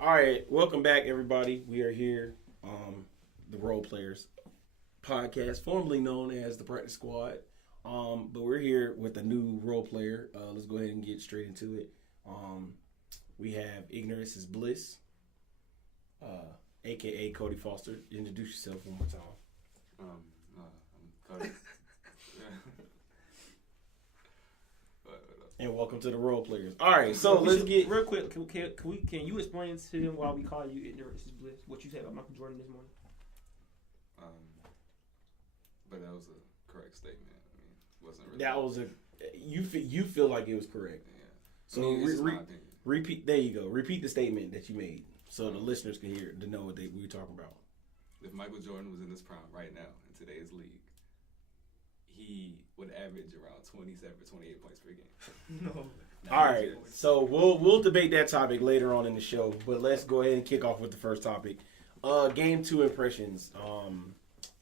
All right, welcome back, everybody. We are here, the Role Players podcast, formerly known as the Practice Squad. But we're here with a new role player. Let's go ahead and get straight into it. We have Ignorance is Bliss, aka Cody Foster. Introduce yourself one more time. I'm Cody. And welcome to the Role Players. All right, so let's get real quick. Can you explain to them why we call you Ignorance is Bliss? What you said about Michael Jordan this morning? But that was a correct statement. I mean, it wasn't really. that was you feel like it was correct. Yeah. So I mean, it's my opinion. repeat. There you go. Repeat the statement that you made, so the listeners can hear to know what we were talking about. If Michael Jordan was in his prime right now in today's league, he would average around 27, 28 points per game. No. All right, so we'll debate that topic later on in the show, but let's go ahead and kick off with the first topic. Game 2 impressions.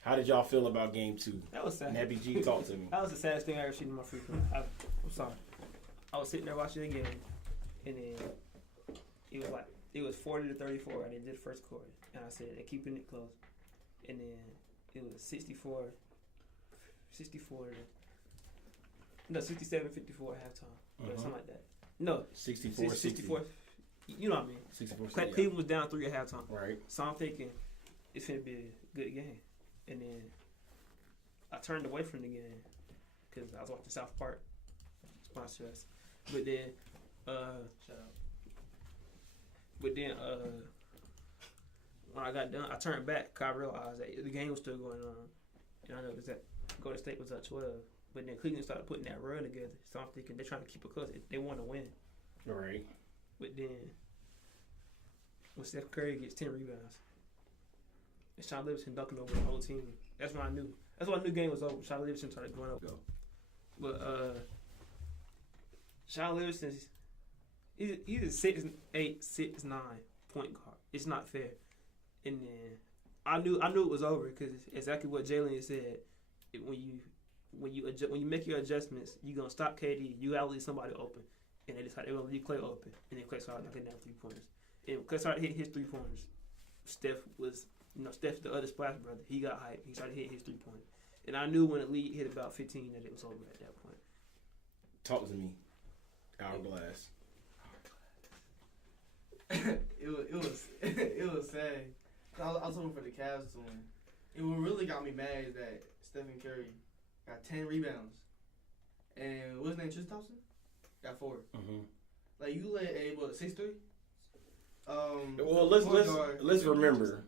How did y'all feel about Game 2? That was sad. Nabby G, talk to me. That was the saddest thing I ever seen in my free throw. I'm sorry. I was sitting there watching the game, and then it was 40-34, and they did the first quarter, and I said they're keeping it close, and then it was 67-54 at halftime, or something like that. No, 64. You know what I mean? 64. Cleveland was down 3 at halftime. Right. So I'm thinking it's gonna be a good game, and then I turned away from the game because I was watching South Park sponsor us. But then, shut up. But then, when I got done, I turned back because I realized that the game was still going on, and I noticed that Golden State was up 12. But then Cleveland started putting that run together. So I'm thinking they're trying to keep it close. They want to win. All right. But then, when Steph Curry gets 10 rebounds, and Sean Livingston dunking over the whole team, that's when I knew. That's when I knew the game was over. Sean Livingston started going up. But Sean Livingston, he's a 6'8", 6'9" point guard. It's not fair. And then I knew it was over because exactly what Jalen said. When you make your adjustments, you're gonna stop KD. You gotta leave somebody open, and they decided they're gonna leave Clay open, and then Clay started knocking down 3-pointers. And Clay started hitting his 3-pointers. Steph's the other splash brother. He got hyped. He started hitting his 3-pointers, and I knew when the lead hit about 15 that it was over at that point. Talk to me. Hourglass. it was sad. I was hoping for the Cavs to win. And what really got me mad is that Stephen Curry got 10 rebounds, and what's his name? Tristan Thompson got 4. Mm-hmm. Like you let 6'3". Well, let's remember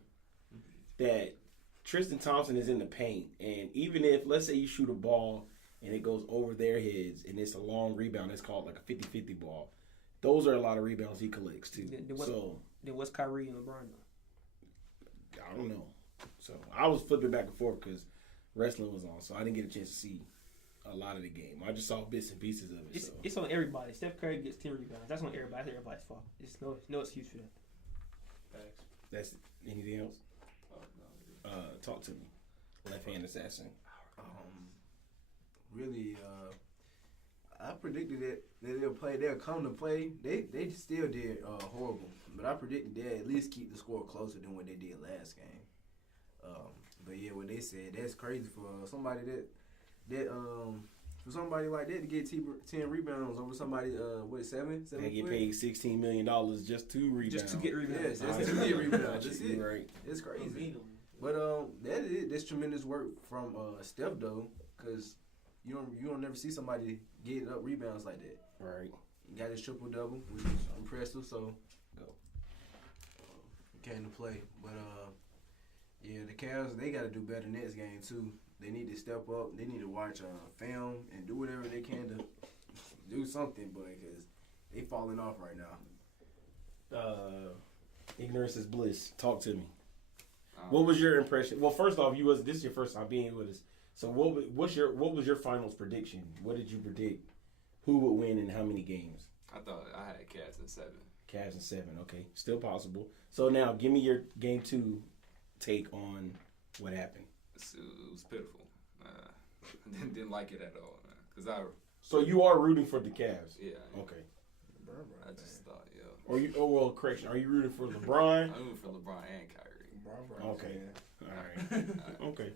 that Tristan Thompson is in the paint, and even if, let's say, you shoot a ball and it goes over their heads and it's a long rebound, it's called like a 50-50 ball. Those are a lot of rebounds he collects too. Then what's Kyrie and LeBron doing? I don't know. So I was flipping back and forth because wrestling was on, so I didn't get a chance to see a lot of the game. I just saw bits and pieces of it. It's on everybody. Steph Curry gets 10 rebounds. That's on everybody. That's everybody's fault. It's no excuse for that. Facts. That's anything else? No. Talk to me, left hand assassin. Really, I predicted that they'll come to play. They still did horrible, but I predicted they'll at least keep the score closer than what they did last game. But yeah, what they said, that's crazy for somebody for somebody like that to get 10 rebounds over somebody 7? They get paid $16 million just to rebound. Just to get rebounds. Yes, just to get rebounds. That's it. Right. It's crazy. But that's tremendous work from Steph though, because you don't never see somebody getting up rebounds like that. Right. He got his triple double, which is impressive. So go. Came to play, but yeah, the Cavs, they got to do better next game too. They need to step up. They need to watch film and do whatever they can to do something, but because they falling off right now. Ignorance is bliss. Talk to me. What was your impression? Well, first off, this is your first time being with us. So what was your finals prediction? What did you predict? Who would win in how many games? I thought I had Cavs in 7. Cavs in 7. Okay, still possible. So now, give me your game 2 take on what happened. It was pitiful. Didn't like it at all, man. So you are rooting for the Cavs? Yeah. Okay. I just thought, Or you? Oh well, correction. Are you rooting for LeBron? I'm rooting for LeBron and Kyrie. Okay. All right. Okay.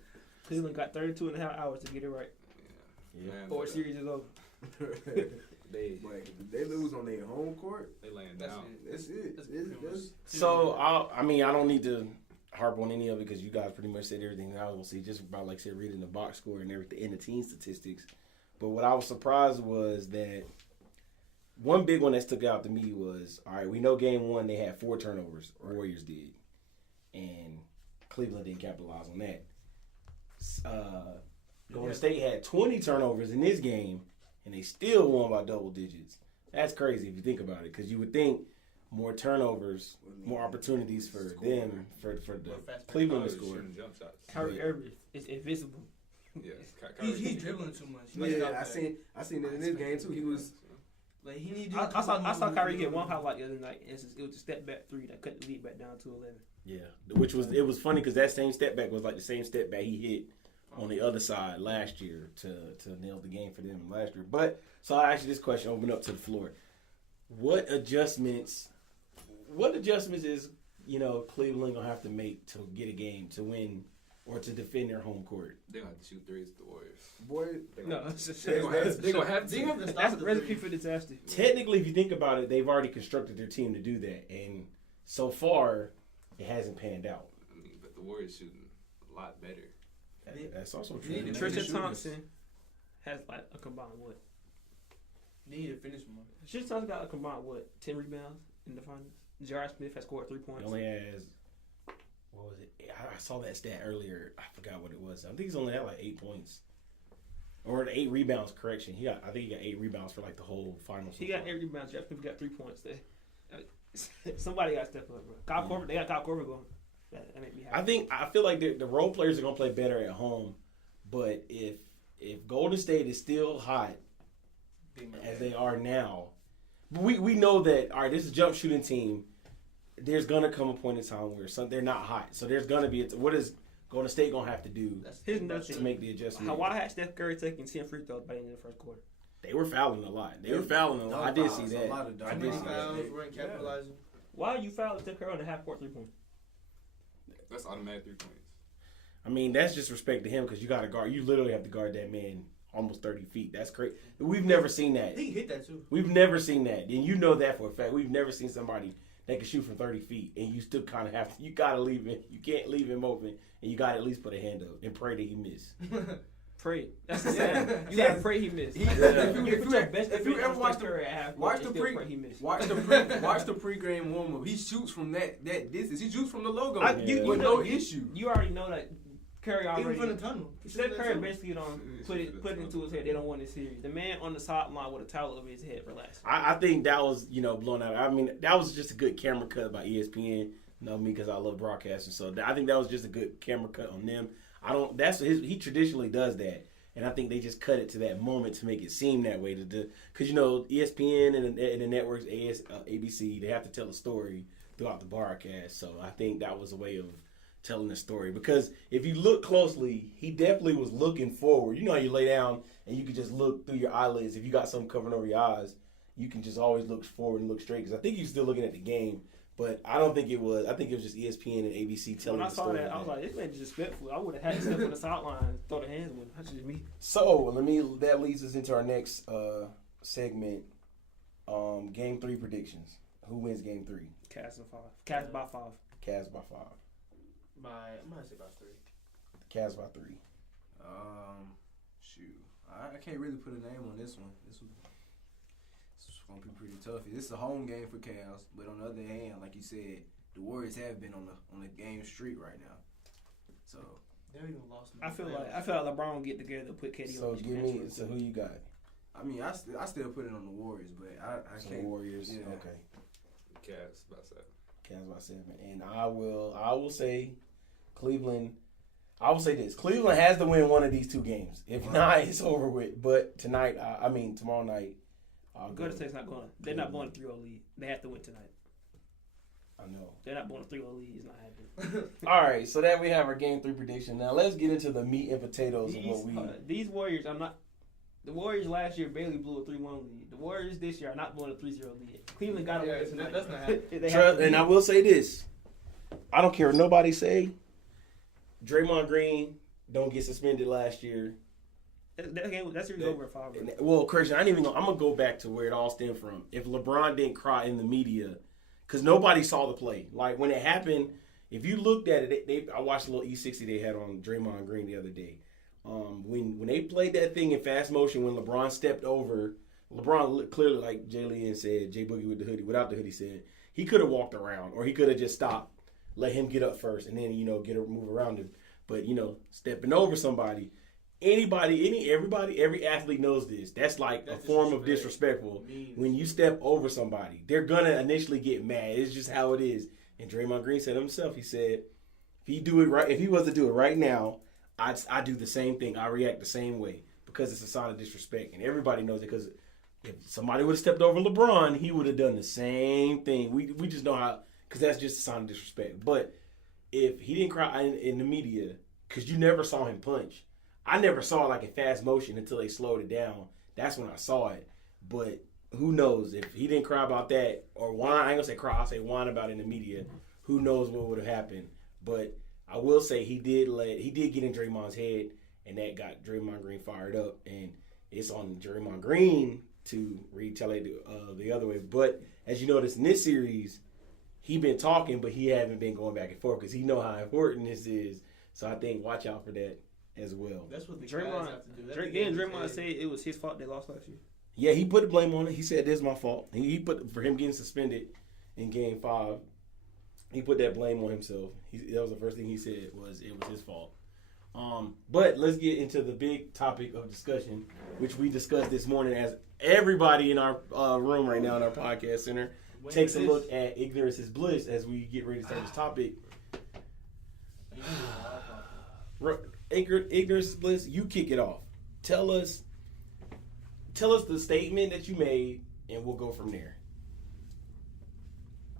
Cleveland got 32 and a half hours to get it right. Yeah. Man, Or series is over. they They lose on their home court. they laying That's down. it. That's it. That's It's- pretty much- So I mean, I don't need to harp on any of it because you guys pretty much said everything that I was gonna say. Just about like I said, reading the box score and everything and the team statistics. But what I was surprised was that one big one that stuck out to me was, all right, we know game one they had 4 turnovers. Warriors did, and Cleveland didn't capitalize on that. Golden State had 20 turnovers in this game, and they still won by double digits. That's crazy if you think about it, because you would think more turnovers, more opportunities for them, for the Cleveland to score. Shooting jump shots. Kyrie Irving is invisible. Yes, He's dribbling too much. He needs to Yeah, stop that. I seen it in this game too. He was Like he need. I saw Kyrie get one highlight the other night. And it was a step back 3 that cut the lead back down to 11. Yeah, which was it was funny because that same step back was like the same step back he hit on the other side last year to nail the game for them last year. But so I asked you this question, open up to the floor. What adjustments is Cleveland gonna have to make to get a game to win or to defend their home court? They gonna have to shoot threes with the Warriors. boy. No, it's just They gonna have to. They have to stop that's a the recipe three. for disaster. Technically, if you think about it, they've already constructed their team to do that, and so far it hasn't panned out. I mean, but the Warriors shooting a lot better. That's also They need true. to Tristan shooters. Thompson has like a combined what? Need to finish more. Tristan Thompson got a combined what? 10 rebounds in the finals. J.R. Smith has scored 3 points. He only has, what was it? I saw that stat earlier. I forgot what it was. I think he's only had like 8 points. Or 8 rebounds, correction. I think he got 8 rebounds for like the whole finals. He got 8 rebounds. J.R. Smith got 3 points there. Somebody got to step up, bro. Kyle Korver, they got Kyle Korver going. That made me happy. I feel like the role players are going to play better at home. But if Golden State is still hot as they are now, we know that, all right, this is a jump shooting team. There's going to come a point in time where they're not hot. So there's going to be, what is Golden State going to have to do Here's another to thing. make the adjustment? Why had Steph Curry taking 10 free throws by the end of the first quarter? They were fouling a lot. I did see that. I did see that. Fouls, weren't capitalizing. Why are you fouling Steph Curry on the half-court 3-point? That's automatic 3 points. I mean, that's just respect to him because you got to guard. You literally have to guard that man almost 30 feet. That's crazy. We've never seen that. He hit that too. We've never seen that, and you know that for a fact. We've never seen somebody that can shoot from 30 feet, and you still kind of have to. You gotta leave him. You can't leave him open, and you gotta at least put a hand up and pray that he miss. Pray. That's the saying. You gotta pray he missed. If you ever watch the pregame warm up, he shoots from that distance. He shoots from the logo with no issue. You already know that Curry Even already. from the tunnel. Steph Curry basically don't put it into his head. They don't win this series. The man on the sideline with a towel over his head, relax. I think that was blown out. I mean, that was just a good camera cut by ESPN. Know me because I love broadcasting, so I think that was just a good camera cut on them. He traditionally does that, and I think they just cut it to that moment to make it seem that way. Because ESPN and the networks, ABC, they have to tell a story throughout the broadcast. So I think that was a way of telling the story. Because if you look closely, he definitely was looking forward. You know how you lay down and you can just look through your eyelids. If you got something covering over your eyes, you can just always look forward and look straight. Because I think he's still looking at the game. But I don't think it was. I think it was just ESPN and ABC telling the story. When I saw that, I was like, this man is disrespectful. I would have had to step on the sideline and throw the hands with him. That's just me. So, that leads us into our next segment, Game 3 predictions. Who wins Game 3? Cavs by 5. Cavs by 5. I'm going to say by 3. Cavs by 3. Shoot. I can't really put a name on this one. This is going to be pretty tough. This is a home game for Cavs, but on the other hand, like you said, the Warriors have been on the game streak right now. So they haven't even lost. I feel like LeBron will get together and put KD on the bench. So who you got? I mean, I still put it on the Warriors, but I So can't. Warriors. Yeah. Okay. Cavs by 7. Cavs by 7. And I will say Cleveland. I will say this: Cleveland has to win one of these 2 games. If not, it's over with. But tonight, tomorrow night. Golden State's not going. They're not blowing a 3-0 lead. They have to win tonight. I know. They're not blowing a 3-0 lead. It's not happening. All right, so that we have our Game 3 prediction. Now let's get into the meat and potatoes of what we. These Warriors, I'm not. The Warriors last year barely blew a 3-1 lead. The Warriors this year are not blowing a 3-0 lead. Cleveland got away tonight. That's not happening. They have to And I will say this. I don't care what nobody say. Draymond Green don't get suspended last year. that game, that series over in 5. Bro. Well, Christian, I'm going to go back to where it all stemmed from. If LeBron didn't cry in the media, because nobody saw the play. Like, when it happened, if you looked at it, I watched a little E60 they had on Draymond Green the other day. When they played that thing in fast motion, when LeBron stepped over, LeBron clearly, like Jay Lee said, Jay Boogie with the hoodie, without the hoodie said, he could have walked around or he could have just stopped, let him get up first, and then, move around him. But, stepping over somebody, every athlete knows this. That's like a form of disrespectful. When you step over somebody, they're going to initially get mad. It's just how it is. And Draymond Green said himself, he said, if he was to do it right now, I do the same thing. I react the same way because it's a sign of disrespect. And everybody knows it because if somebody would have stepped over LeBron, he would have done the same thing. We just know how, because that's just a sign of disrespect. But if he didn't cry in the media, because you never saw him punch. I never saw it like in fast motion until they slowed it down. That's when I saw it. But who knows if he didn't cry about that or whine. I ain't gonna say cry. I'll say whine about it in the media. Who knows what would have happened? But I will say he did get in Draymond's head, and that got Draymond Green fired up. And it's on Draymond Green to retaliate the other way. But as you notice in this series, he been talking, but he haven't been going back and forth because he know how important this is. So I think watch out for that as well. That's what the Draymond guys have to do. Draymond said it was his fault they lost last year. Yeah, he put the blame on it. He said, "This is my fault." He put for him getting suspended in Game 5. He put that blame on himself. That was the first thing he said was it was his fault. But let's get into the big topic of discussion, which we discussed this morning as everybody in our room right now in our podcast center takes a look at ignorance is bliss as we get ready to start this topic. Ignorance is bliss. You kick it off. Tell us the statement that you made, and we'll go from there.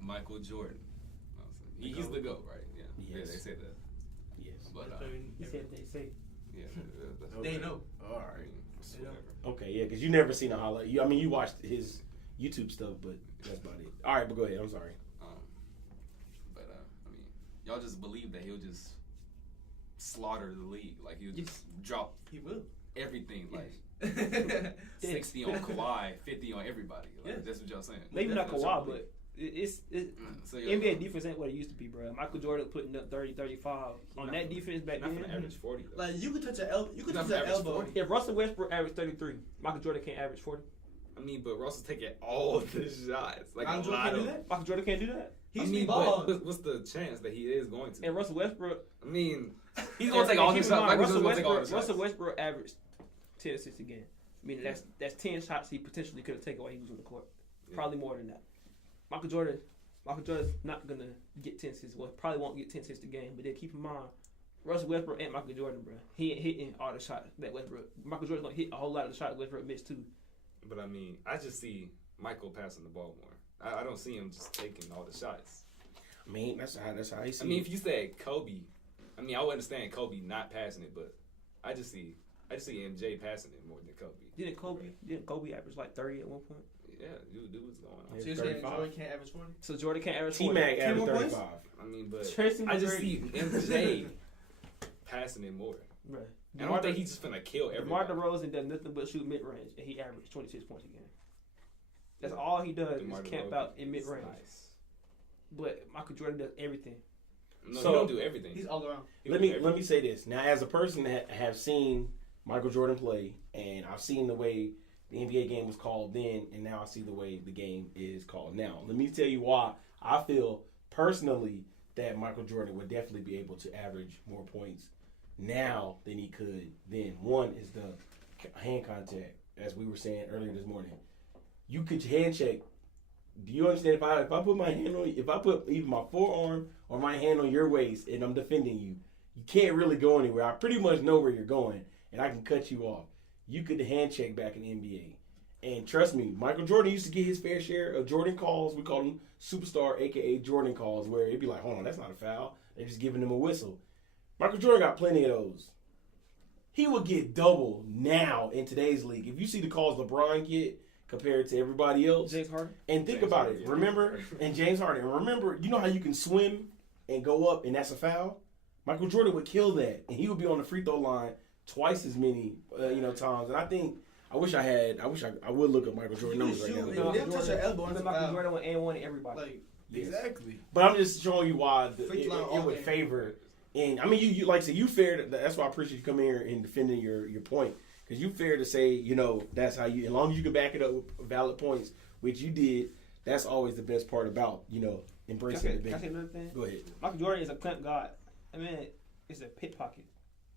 Michael Jordan. He's the GOAT, right? Yeah. Yes. Yeah, they say that. Yes. But He said they say. yeah, They know. All right. Okay, yeah, because you never seen a highlight. You watched his YouTube stuff, but that's about it. All right, but go ahead. I'm sorry. Y'all just believe that he'll just slaughter the league, like he'll just drop. He will. Everything, like 60 on Kawhi, 50 on everybody. Like, that's what y'all saying. Maybe not Kawhi, but it's so NBA defense ain't what it used to be, bro. Michael Jordan putting up 30, 35 on that defense back not then. gonna average 40 though. Like you could touch an elbow. You could Not touch an average elbow. 40. If Russell Westbrook averaged 33, Michael Jordan can't average 40. I mean, but Russell's taking all the shots. Like Michael a lot Jordan can't of. do that. Michael Jordan can't do that. He's but what's the chance that he is going to? And Russell Westbrook, I mean, he's gonna take all the shots. Russell Westbrook averaged 10 assists a game. Meaning that's 10 shots he potentially could have taken while he was on the court. Yeah. Probably more than that. Michael Jordan's not gonna get 10 assists. Well, probably won't get 10 assists a game. But then keep in mind, Russell Westbrook and Michael Jordan, bro. He ain't hitting all the shots that Westbrook. Michael Jordan's gonna hit a whole lot of the shots Westbrook missed too. But I mean, I just see Michael passing the ball more. I don't see him just taking all the shots. I mean, that's how he see. I mean, if you said Kobe, I mean, I would understand Kobe not passing it, but I just see MJ passing it more than Kobe. Didn't Kobe average like 30 at one point? Yeah, dude what's going on. So you're saying Jordan can't average 40? So Jordan can't average 40. T-Mac averaged 10 more 35. I mean, but Tracy I just McGrady. see MJ passing it more. Right. I don't think he's just finna kill DeMar everybody. DeRozan does nothing but shoot mid range, and he averaged 26 points a game. That's all he does DeMar is camp DeRozan out in mid is range. nice. But Michael Jordan does everything. No, So- he don't do everything. He's all around. He Let don't do me everything. say this. Now, as a person that have seen Michael Jordan play, and I've seen the way the NBA game was called then, and now I see the way the game is called now. Let me tell you why I feel personally that Michael Jordan would definitely be able to average more points now than he could then. One is the hand contact, as we were saying earlier this morning. You could handshake. Do you understand? If I put my hand on, if I put either my forearm or my hand on your waist and I'm defending you, you can't really go anywhere. I pretty much know where you're going, and I can cut you off. You could handshake back in the NBA. And trust me, Michael Jordan used to get his fair share of Jordan calls. We call them superstar, a.k.a. Jordan calls, where it'd be like, hold on, that's not a foul. They're just giving him a whistle. Michael Jordan got plenty of those. he would get double now in today's league. If you see the calls LeBron get compared to everybody else, James Harden. and think James about Harden, it. yeah. Remember, and James Harden. Remember, you know how you can swim and go up, and that's a foul. Michael Jordan would kill that, and he would be on the free throw line twice as many, times. And I wish I would look up Michael Jordan numbers right now. Shoot, they touch your elbow and Michael Jordan went and won everybody. Like, Yes. Exactly. But I'm just showing you why Free throw it all would day. favor. And I mean, you like I said, you fair. That's why I appreciate you coming here and defending your point, because you fair to say, that's how you. As long as you can back it up with valid points, which you did, that's always the best part about embracing the Can I say big. another thing? Go ahead. Michael Jordan is a clamp god. I mean, it's a pickpocket.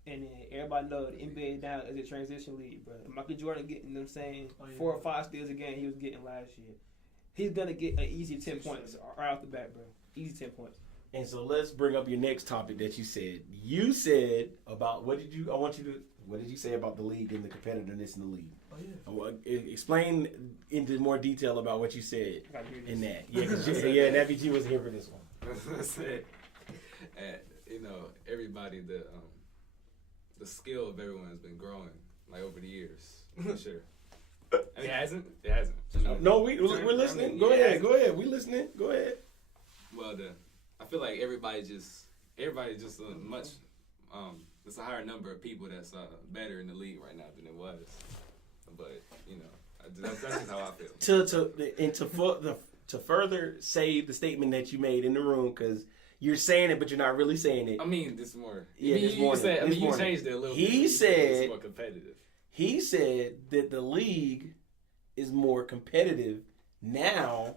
And then everybody knows the NBA now is a transition league, bro. Michael Jordan getting them saying 4 or 5 steals a game he was getting last year. He's gonna get an easy 10 points right off the bat, bro. Easy 10 points. And so let's bring up your next topic that you said. You said about what did you say about the league and the competitiveness in the league? oh yeah. Explain into more detail about what you said I gotta hear this. in that. Yeah, 'cause Nappy G was here for this one. I said, everybody, the skill of everyone has been growing like over the years, for sure. I mean, it hasn't. No, we're listening. Go ahead. We listening. Go ahead. Well, I feel like everybody just much. It's a higher number of people that's better in the league right now than it was. But that's just how I feel. To further say the statement that you made in the room, because you're saying it, but you're not really saying it. I mean, this morning. Yeah, this morning. You changed it a little bit. He said it's more competitive. He said that the league is more competitive now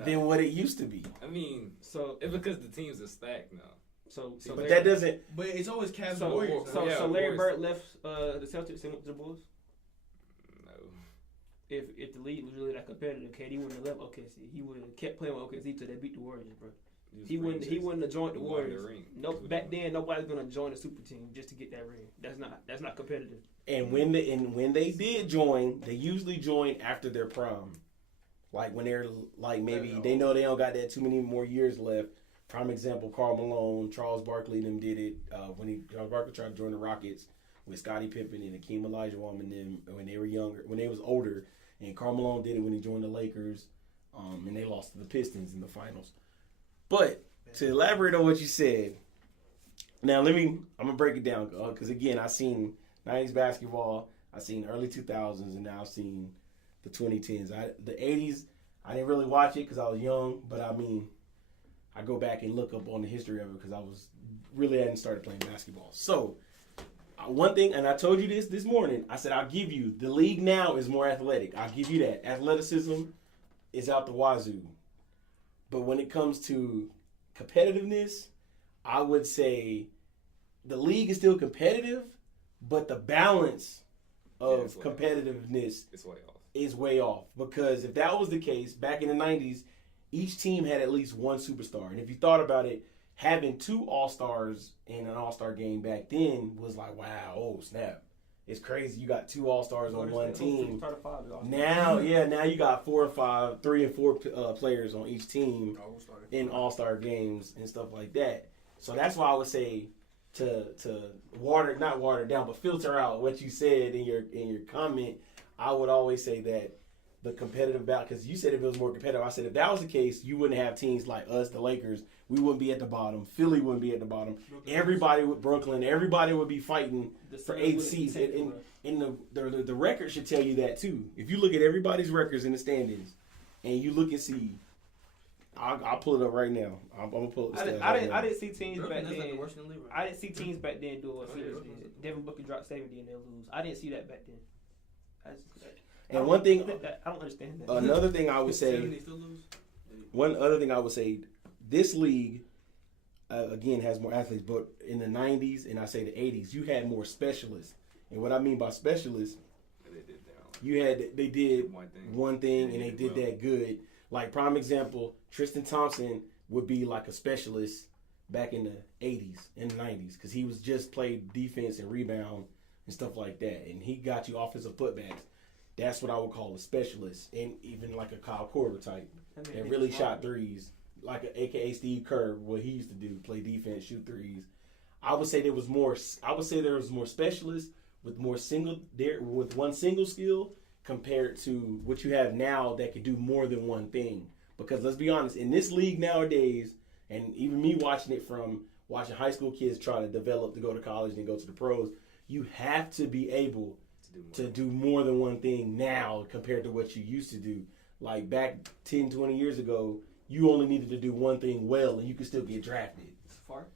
than what it used to be. I mean, So it's because the teams are stacked now. But that doesn't. But it's always Cavs So, Warriors. so, though. yeah, so Larry Warriors. Bird left the Celtics and went to the Bulls. No. If the league was really that competitive, KD wouldn't have left OKC. He would have kept playing with OKC till they beat the Warriors, bro. He wouldn't have joined the He wanted Warriors. the ring. Nope. Back then, nobody's gonna join a super team just to get that ring. That's not competitive. And when they did join, they usually join after their prime. Like when they're like maybe they know they don't got that too many more years left. Prime example: Karl Malone, Charles Barkley, them did it when Charles Barkley tried to join the Rockets with Scottie Pippen and Hakeem Olajuwon and them when they were younger, when they was older. And Karl Malone did it when he joined the Lakers, and they lost to the Pistons in the finals. But to elaborate on what you said, now I'm gonna break it down because again I seen 90s basketball, I seen early 2000s, and now I've seen the 2010s. The 80s I didn't really watch it because I was young, but I mean I go back and look up on the history of it because I hadn't started playing basketball. So one thing, and I told you this morning, I said I'll give you the league now is more athletic. I'll give you that. Athleticism is out the wazoo. But when it comes to competitiveness, I would say the league is still competitive, but the balance of it's way competitiveness It's way off. is way off. Because if that was the case, back in the 90s, each team had at least one superstar. And if you thought about it, having 2 All-Stars in an All-Star game back then was like, wow, oh, snap. It's crazy. You got 2 All-Stars on one team. Now you got 4 and 5, 3 and 4 players on each team in All-Star games and stuff like that. So that's why I would say to not water down, but filter out what you said in your comment. I would always say that the competitive battle, because you said if it was more competitive, I said if that was the case, you wouldn't have teams like us, the Lakers. We wouldn't be at the bottom. Philly wouldn't be at the bottom. Everybody with Brooklyn, everybody would be fighting for 8 seeds. And the record should tell you that too. If you look at everybody's records in the standings, and you look and see, I'll pull it up right now. I'm gonna pull it. I didn't see teams back That's then. like the worst in the league, right? I didn't see teams back then do what Sixers did. Devin Booker dropped 70 and they'll lose. I didn't see that back then. And one thing, I don't understand that. another thing I would say, 70 still lose? one other thing I would say, this league again has more athletes, but in the 90s and I say the 80s, you had more specialists. And what I mean by specialists, they did one thing and they did that good. Like prime example, Tristan Thompson would be like a specialist back in the 80s and the 90s because he was just played defense and rebound and stuff like that, and he got you offensive putbacks. That's what I would call a specialist, and even like a Kyle Korver type that really shot threes, like a AKA Steve Kerr, what he used to do, play defense, shoot threes. I would say there was more. I would say there was more specialists with one single skill compared to what you have now that could do more than one thing. Because let's be honest, in this league nowadays, and even me watching it from watching high school kids try to develop to go to college and go to the pros, you have to be able to do more than one thing now compared to what you used to do. Like back 10, 20 years ago, you only needed to do one thing well and you could still get drafted. Far.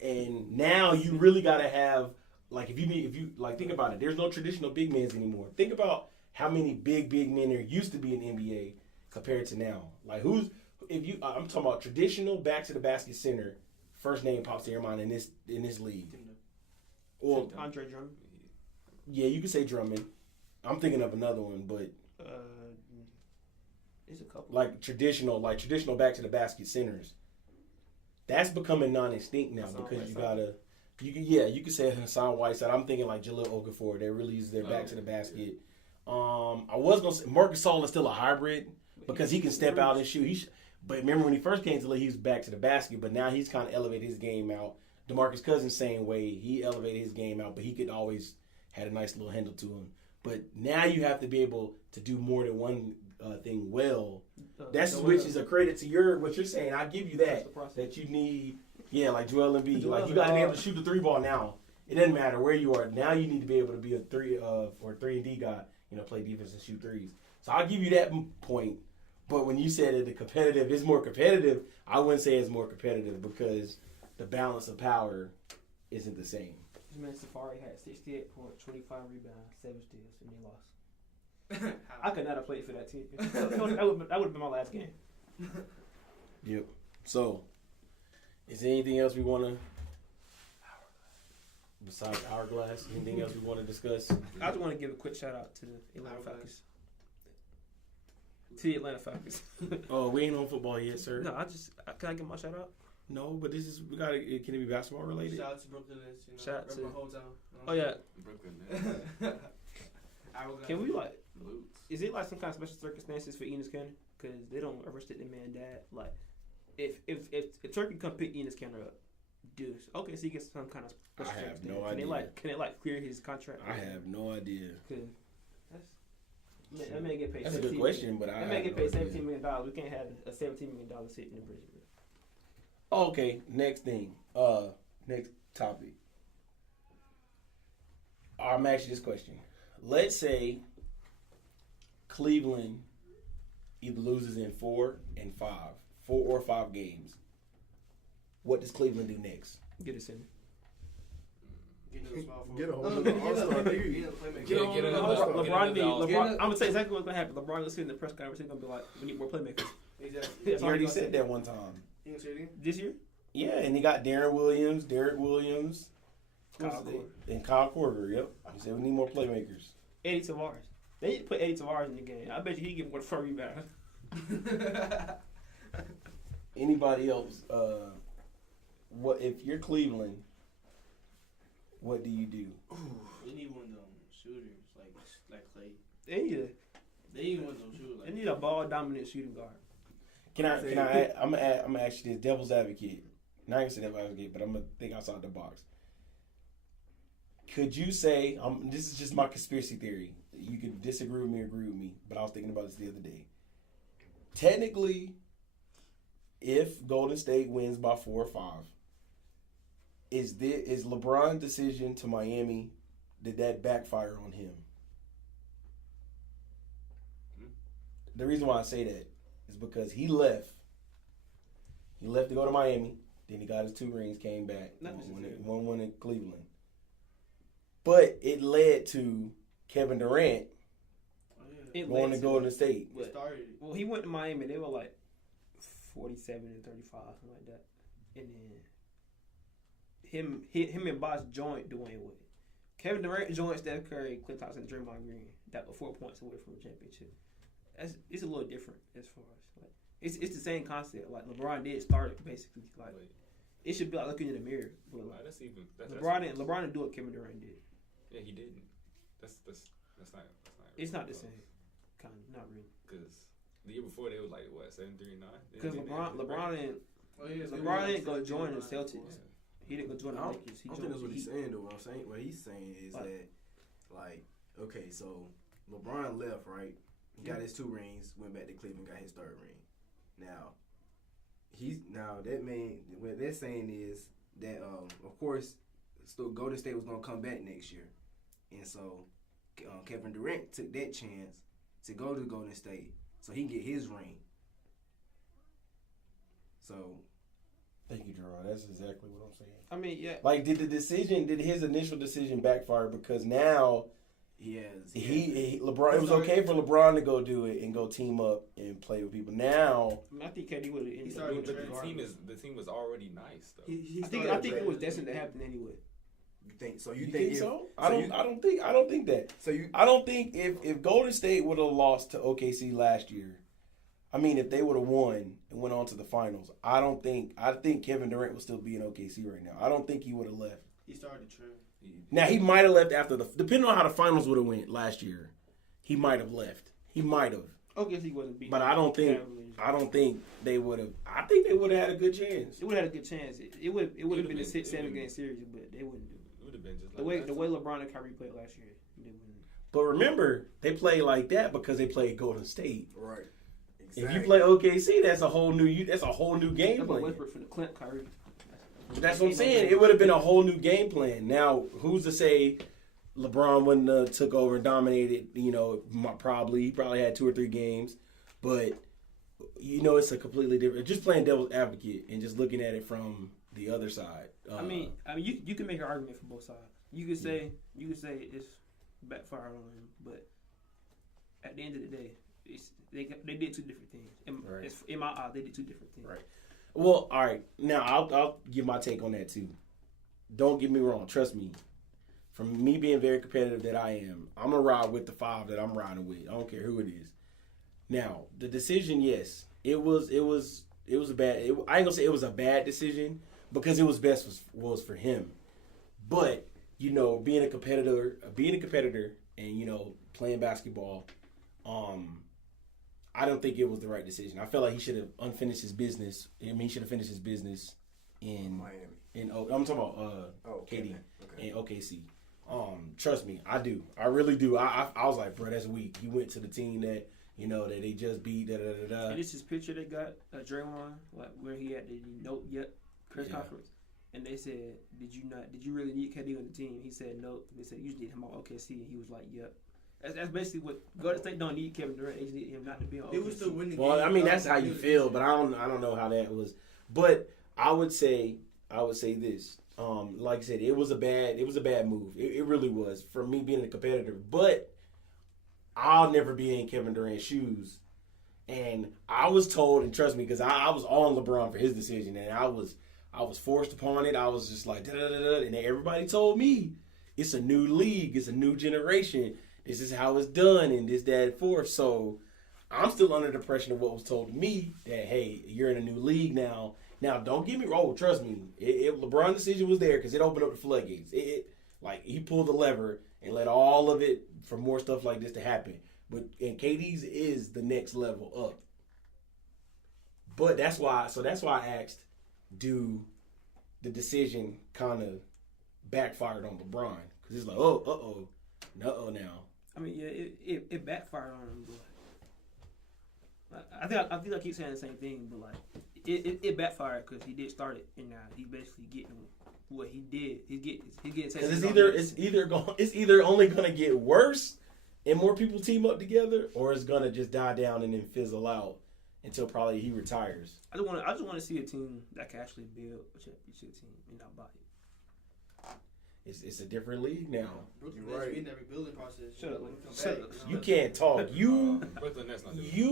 And now you really got to have, like, if you think about it, there's no traditional big men anymore. Think about how many big men there used to be in the NBA compared to now. Like, I'm talking about traditional back to the basket center, first name pops to your mind in this league. Or Andre Drummond. Yeah, you could say Drummond. I'm thinking of another one, but there's a couple. Like traditional back to the basket centers. That's becoming non-extinct now because you could say Hassan Whiteside. I'm thinking like Jahlil Okafor. They really use their back to the basket. I was gonna say Marc Gasol is still a hybrid because he can step out and shoot. But remember when he first came to the league, he was back to the basket. But now he's kind of elevated his game out. DeMarcus Cousins same way. He elevated his game out, but he could always had a nice little handle to him. But now you have to be able to do more than one thing well. Which is a credit to what you're saying. I give you that you need, like Joel Embiid. Like you got to be able to shoot the three ball now. It doesn't matter where you are. Now you need to be able to be a 3-and-D guy. Play defense and shoot threes. So I'll give you that point. But when you said that it's more competitive, I wouldn't say it's more competitive because the balance of power isn't the same. This man Safari had 68 points, 25 rebounds, 7 steals, and they lost. I could not have played for that team. That would have been my last game. Yep. So, is there anything else we want to, besides Hourglass, anything else we want to discuss? I just want to give a quick shout out to the Atlanta Falcons. To the Atlanta Falcons. Oh, we ain't on football yet, sir. No, can I give my shout out? No, but can it be basketball related? Shout out to Brooklyn Nets, shout out to hometown. Oh yeah, Brooklyn Nets. Can we is it like some kind of special circumstances for Enes Kanter? Because they don't ever stick the man dad. Like, if Turkey come pick Enes Kanter up, so he gets some kind of special circumstance. I have no idea. Can it clear his contract? I have no idea. That man get paid. That's a good question, but that man get paid $17 million. We can't have a $17 million sitting in prison. Okay, next thing. Next topic. I'm asking this question. Let's say Cleveland either loses in 4 or 5 games. What does Cleveland do next? Get a center. Get a hold of the All-Star. LeBron. I'm gonna tell you exactly what's gonna happen. LeBron gonna sit in the press conference. He's gonna be like, "We need more playmakers." Exactly. He already said that one time. This year? Yeah, and he got Derek Williams, and Kyle Korver. Yep. He said we need more playmakers. Eddie Tavares. They need to put Eddie Tavares in the game. I bet you he get more for rebound. Anybody else? What if you're Cleveland? What do you do? We need one of them shooters like Clay. They need one of them shooters. They need a ball dominant shooting guard. I'm gonna ask you this, devil's advocate. Not gonna say devil's advocate, but I'm gonna think outside the box. Could you say, this is just my conspiracy theory. You could disagree with me or agree with me, but I was thinking about this the other day. Technically, if Golden State wins by 4 or 5, is LeBron's decision to Miami, did that backfire on him? The reason why I say that is because he left. He left to go to Miami. Then he got his 2 rings, came back, won one in Cleveland. But it led to Kevin Durant going to Golden State. Well, he went to Miami. They were like 47 and 35, something like that. And then him and Bosh joined Dwayne Wade. Kevin Durant joined Steph Curry, Klay Thompson, and Draymond Green. That were 4 points away from a championship. It's a little different as far as it's the same concept. Like LeBron did start it basically. Like it should be like looking in the mirror. But like, LeBron didn't do what Kevin Durant did. Yeah, he didn't. That's not. It's not the same. Kind of, not really. Because the year before they were like 7-3-9. Because LeBron didn't go join the Celtics. He didn't go join the Lakers. I don't think that's what he's saying, though. What he's saying is that, like, okay, so LeBron left, right? He got his 2 rings, went back to Cleveland, got his 3rd ring. Now, what they're saying is that, of course, still Golden State was gonna come back next year, and so Kevin Durant took that chance to go to Golden State so he can get his ring. So. Thank you, Gerard. That's exactly what I'm saying. I mean, yeah. Like, did his initial decision backfire because now LeBron, it was okay for LeBron to go do it and go team up and play with people. Now, I think KD would have ended up But doing it. the team was already nice though. I think it was destined to happen anyway. You think so? You think so? I don't think that. I don't think if Golden State would have lost to OKC last year, I mean, if they would have won and went on to the finals, I think Kevin Durant would still be in OKC right now. I don't think he would have left. He started to trend. Now, he might have left after depending on how the finals would have went last year, he might have left. He might have. OKC wasn't beating. But I don't think they would have. I think they would have had a good chance. It would have had a good chance. It would have been a 6-7 game series, but they wouldn't do it. It would have been just the way LeBron and Kyrie played last year. They wouldn't. But remember, they play like that because they played Golden State. Right. If you play OKC, that's a whole new game That's plan. Westbrook from the Clint Kyrie. That's what I'm saying. It would have been a whole new game plan. Now, who's to say LeBron wouldn't have took over and dominated? You know, he probably had 2 or 3 games, but you know, it's a completely different. Just playing devil's advocate and just looking at it from the other side. I mean, you can make an argument for both sides. You could say it's backfired on him, but at the end of the day, they did 2 different things. In my eyes, they did 2 different things. Right. Well, all right. Now I'll give my take on that too. Don't get me wrong. Trust me. From me being very competitive that I am, I'm gonna ride with the 5 that I'm riding with. I don't care who it is. Now the decision, yes, it was a bad. I ain't gonna say it was a bad decision because it was best was for him. But you know, being a competitor, and you know, playing basketball, I don't think it was the right decision. I felt like he should have unfinished his business. I mean, he should have finished his business in Miami. I'm talking about KD and OKC. Trust me, I do. I really do. I was like, bro, that's weak. He went to the team that you know that they just beat. And this is picture they got Draymond, like where he had the press conference, and they said, "Did you really need KD on the team?" He said, "No." They said, "You just need him on OKC," and he was like, "Yep." That's basically what Golden State don't need Kevin Durant. They just need him not to be on. They was still winning. Well, I mean that's how you feel, but I don't know how that was. But I would say this. Like I said, it was a bad move. It really was for me being a competitor. But I'll never be in Kevin Durant's shoes. And I was told, and trust me, because I was on LeBron for his decision, and I was forced upon it. I was just like, and everybody told me it's a new league, it's a new generation. This is how it's done, and this, that, and forth. So I'm still under the pressure of what was told to me that, hey, you're in a new league now. Now, don't get me wrong. Trust me, LeBron's decision was there because it opened up the floodgates. Like he pulled the lever and let all of it for more stuff like this to happen. And KD's is the next level up. But that's why I asked, do the decision kind of backfired on LeBron? Because it's like, no, now. I mean, yeah, it backfired on him, but I think I keep saying the same thing, but like it backfired because he did start it, and now he's basically getting what he did. He's getting. Because it's either only gonna get worse, and more people team up together, or it's gonna just die down and then fizzle out until probably he retires. I just want to see a team that can actually build a championship team and not buy it. It's a different league now. You're right. In that rebuilding process. Shut up. You can't talk. You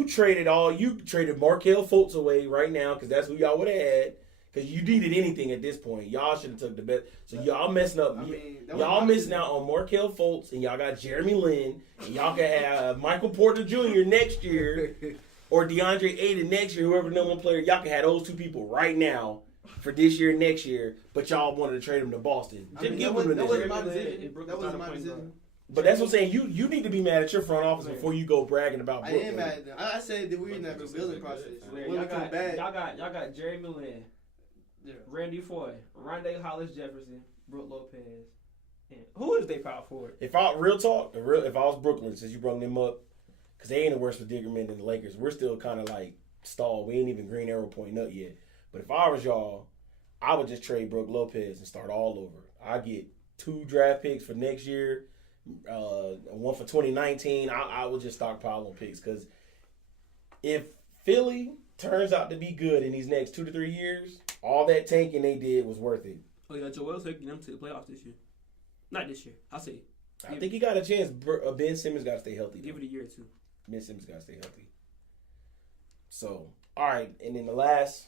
traded Markelle Fultz away right now because that's who y'all would have had. Because you needed anything at this point. Y'all should have took the best. So y'all messing up. Y'all missing out on Markelle Fultz, and y'all got Jeremy Lin, and y'all can have Michael Porter Jr. next year, or DeAndre Ayton next year, whoever the number 1 player. Y'all can have those 2 people right now for this year and next year, but y'all wanted to trade him to Boston. That wasn't my decision. But that's what I'm saying. You need to be mad at your front office before you go bragging about Brooklyn. I am mad at them. I said that we're in that rebuilding process. When we come back, y'all got Jeremy Lin, Yeah. Randy Foy, Rondé Hollis Jefferson, Brooke Lopez, and who is they power forward? If I was Brooklyn, since you brought them up, because they ain't a worse predicament than the Lakers, we're still kind of like stalled. We ain't even green arrow pointing up yet. But if I was y'all, I would just trade Brooke Lopez and start all over. I get 2 draft picks for next year, one for 2019. I would just stockpile on picks because if Philly turns out to be good in these next 2 to 3 years, all that tanking they did was worth it. Oh yeah, Joel's taking them to the playoffs this year. Not this year. I'll say. I think he got a chance. Ben Simmons got to stay healthy. Give it a year or two. Ben Simmons got to stay healthy. So, all right, and then the last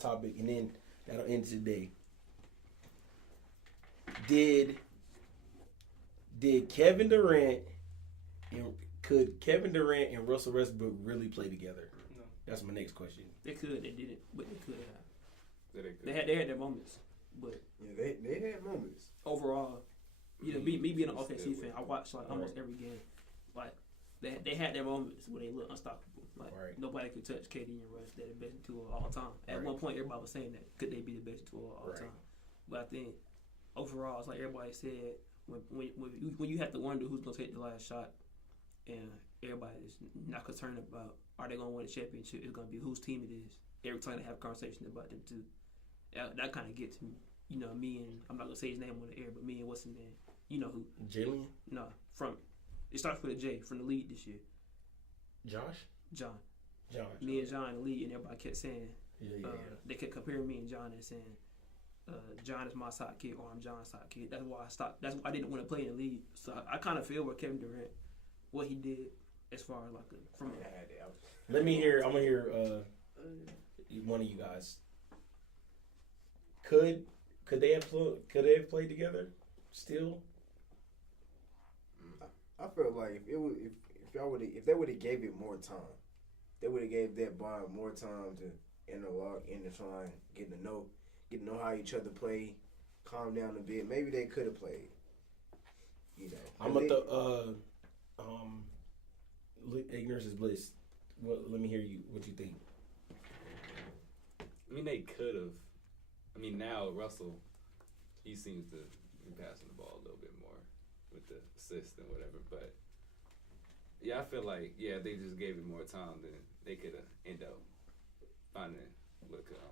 topic, and then that'll end today. Did Kevin Durant could Kevin Durant and Russell Westbrook really play together? No. That's my next question. They could. They didn't, but they could have. Yeah, They had their moments, but Yeah, they had moments. overall, me being an OKC fan, I watched like almost every game. Like they had their moments where they looked unstoppable. Like nobody could touch KD and Russ. They're the best duo of all time. At one point, everybody was saying that could they be the best duo of all time? But I think overall, it's like everybody said when you have to wonder who's gonna take the last shot, and everybody is not concerned about are they gonna win the championship. It's gonna be whose team it is. Every time they have a conversation about them too. That kind of gets me. You know, me and I'm not gonna say his name on the air, but me and what's his name? You know who? Jalen? No, it starts with a J from the lead this year. Josh. Me and John in the lead, and everybody kept saying Yeah. they kept comparing me and John and saying John is my sidekick or I'm John's sidekick. That's why I stopped. That's why I didn't want to play in the league. So I kind of feel what Kevin Durant, what he did as far as like from. Let me hear. I'm gonna hear one of you guys. Could they have played together still? I felt like if they would have gave it more time, they would have gave that bond more time to interlock, intertwine, get to know how each other play, calm down a bit. Maybe they could have played. You know, I'm at the ignorance is bliss. Well, let me hear what you think. I mean, they could have. I mean, now Russell, he seems to be passing the ball a little bit more with the assist and whatever. But yeah, I feel like they just gave it more time, then they could have ended up finding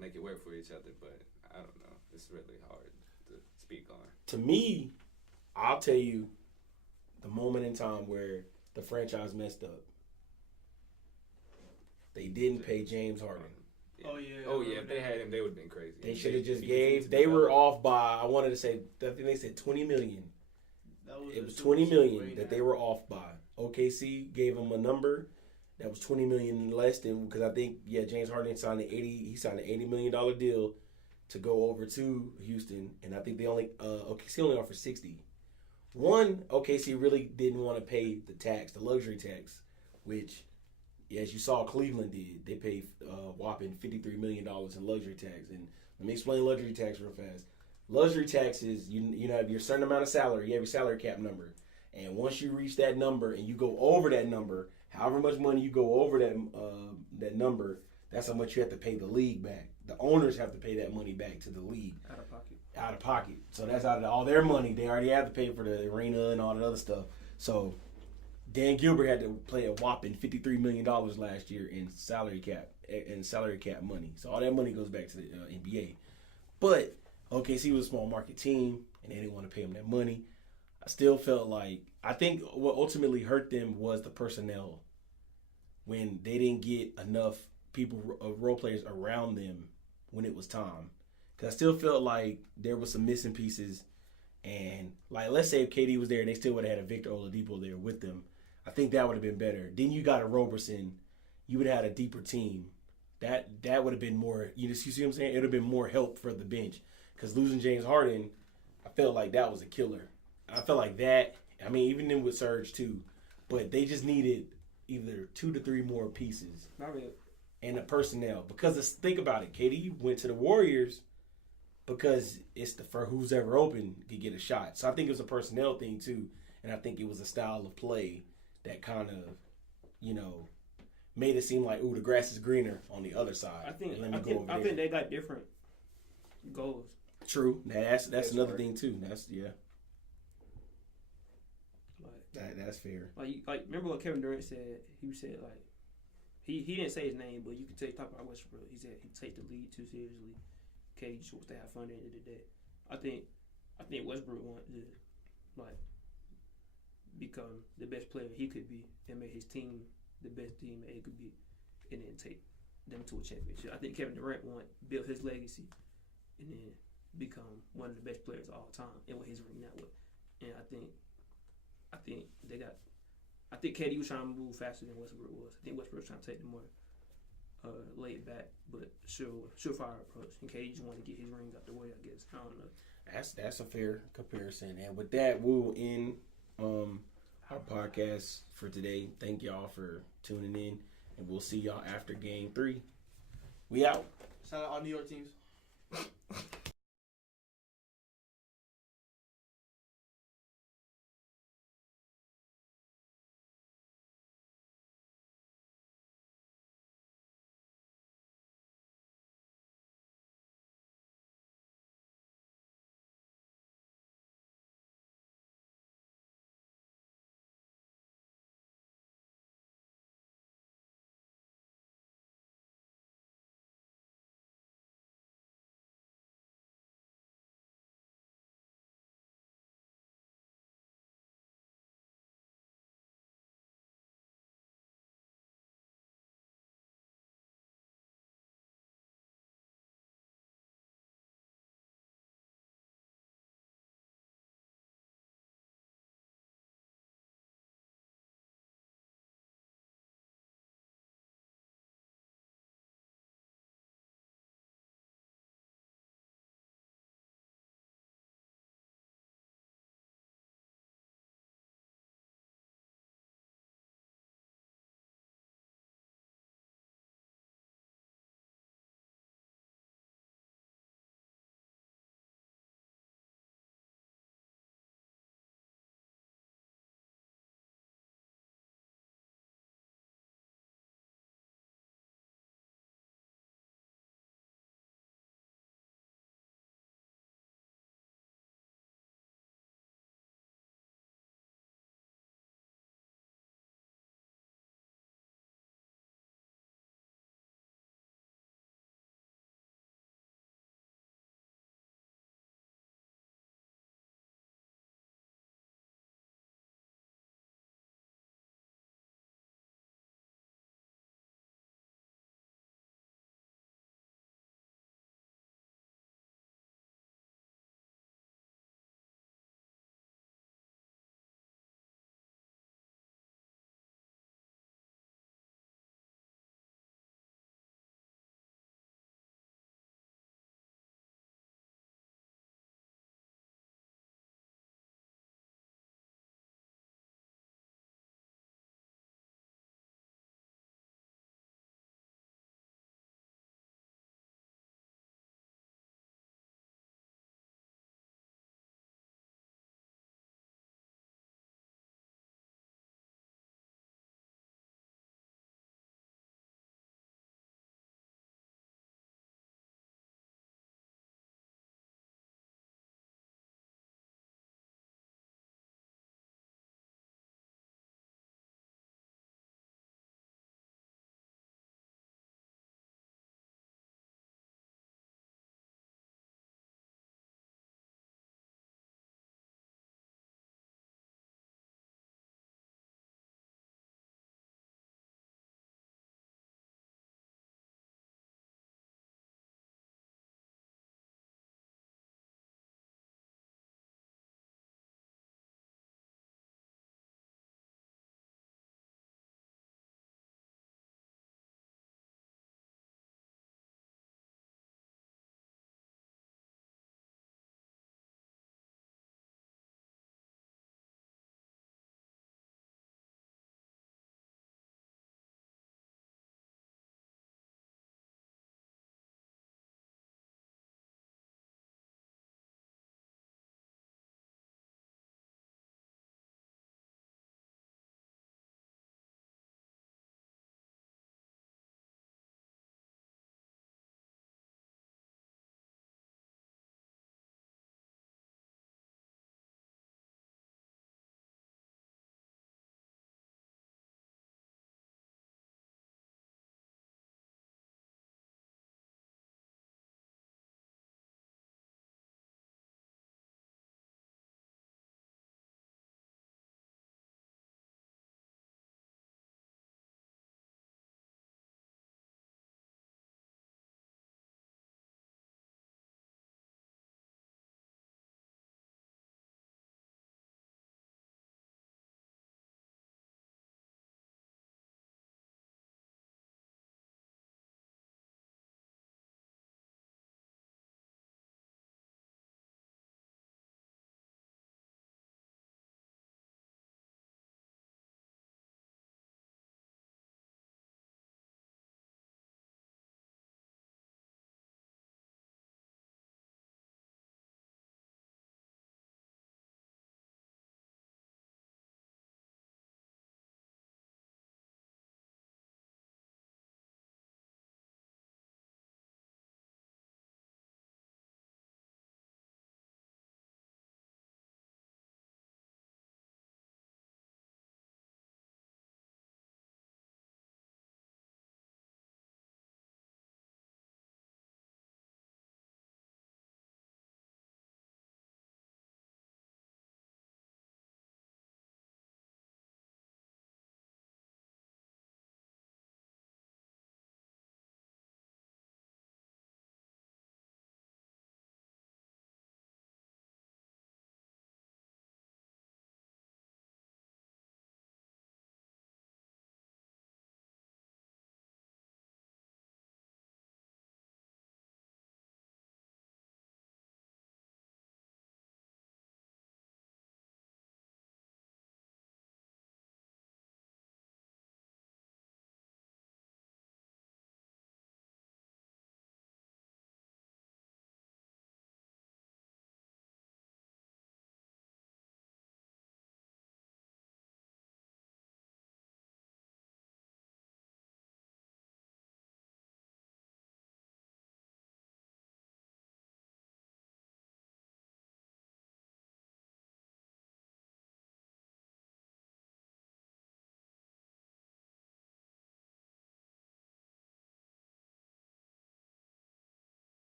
make it work for each other. But I don't know. It's really hard to speak on. To me, I'll tell you the moment in time where the franchise messed up. They didn't pay James Harden. Yeah. Oh yeah. Oh yeah. If they had him, they would have been crazy. They should have just gave. They were off by. I wanted to say. I think they said $20 million. It was $20 million that they were off by. OKC gave them a number that was $20 million less than because I think James Harden signed He signed an $80 million deal to go over to Houston, and I think they OKC only offered $60. OKC really didn't want to pay the luxury tax, which. As you saw, Cleveland did. They paid whopping $53 million in luxury tax. And let me explain luxury tax real fast. Luxury tax is you have your certain amount of salary. You have your salary cap number. And once you reach that number and you go over that number, however much money you go over that number, that's how much you have to pay the league back. The owners have to pay that money back to the league. Out of pocket. So that's out of all their money. They already have to pay for the arena and all that other stuff. So Dan Gilbert had to play a whopping $53 million last year in salary cap money. So all that money goes back to the NBA. But OKC was a small market team, and they didn't want to pay him that money. I still felt like I think what ultimately hurt them was the personnel when they didn't get enough role players around them when it was time. Because I still felt like there was some missing pieces. And like, let's say if KD was there and they still would have had a Victor Oladipo there with them, I think that would have been better. Then you got a Roberson. You would have had a deeper team. That would have been more, you see what I'm saying? It would have been more help for the bench. Because losing James Harden, I felt like that was a killer. I felt like that, I mean, even then with Serge too. But they just needed either 2 to 3 more pieces. And the personnel. Because think about it. KD went to the Warriors because it's for who's ever open to get a shot. So I think it was a personnel thing too. And I think it was a style of play that kind of, made it seem like, ooh, the grass is greener on the other side. I think they got different goals. True. That's another smart. thing too. That's Like that's fair. like remember what Kevin Durant said? He said like he didn't say his name, but you could talk about Westbrook. He said he take the league too seriously. KD just wants to have fun at the end of the day. I think Westbrook wants to like become the best player he could be and make his team the best team that it could be, and then take them to a championship. I think Kevin Durant want to build his legacy and then become one of the best players of all time and with his ring that way. And I think they got. I think KD was trying to move faster than Westbrook was. I think Westbrook was trying to take the more laid back but surefire approach. And KD just wanted to get his ring out the way. I guess I don't know. That's a fair comparison. And with that, we'll end our podcast for today. Thank y'all for tuning in, and we'll see y'all after Game 3. We out. Shout out all New York teams.